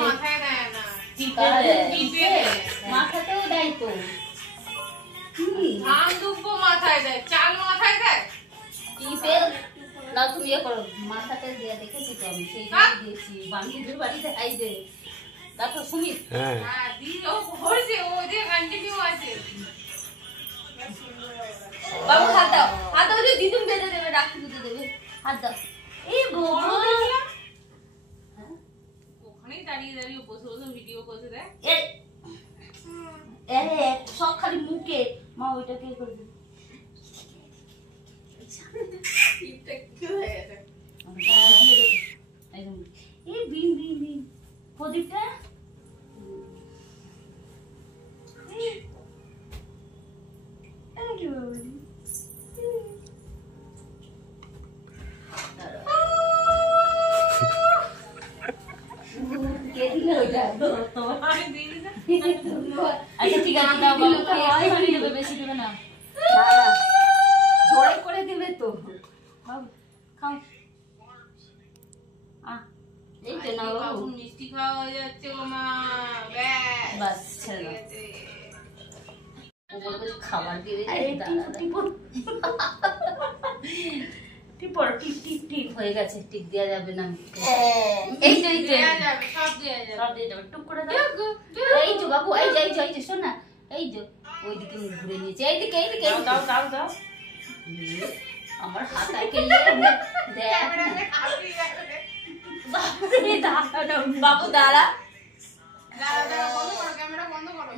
মাথায় দেয় না, মাথাতেও দেয় তো। ধান দুব্বো মাথায় দেয়, চাল মাথায় দেয়। টিপে না তুমি ইয়ে করো, মাথাতে দিয়ে দেখেছি তো আমি, সেই দিয়েছি বাঙ্কিদের বাড়িতে। আই যে দেখো সুমিত, হ্যাঁ দিও হয়েছে, ও যে কন্টিনিউ আছে। বাবু হাত দাও, হাত দাও, যে দিদুন বেঁধে দেবে, রাখি দিতে দেবে, হাত দাও। এই বাবু ওখানেই দাঁড়িয়ে দাঁড়িয়ে বসে বসে ভিডিও করতে দেয়। সব খালি মুখে। মা ওইটাকে করবে, প্রদীপটা আচ্ছা ঠিক আছে, বেশি দেবে না, জোরে করে দেবে তো। খাও, এই তো না বাবু, মিষ্টি খাওয়া হয়ে যাচ্ছে গো মা। বাস ছেড়ে খাবার দিয়ে টিপ হয়ে গেছে, টিপ দেওয়া যাবে না। এই যে সব দেওয়া যাবে, সব দিয়ে যাবে, টুক করে দাও। এই যে বাবু, এই যে এই যে শোন না, এই যে ওইদিকে ঘুরে নিয়েছে, এইদিকে এইদিকে দাও দাও দাও। আমার হাত আঁকে বাবু দাঁড়া, বন্ধ করো, ক্যামেরা বন্ধ করো।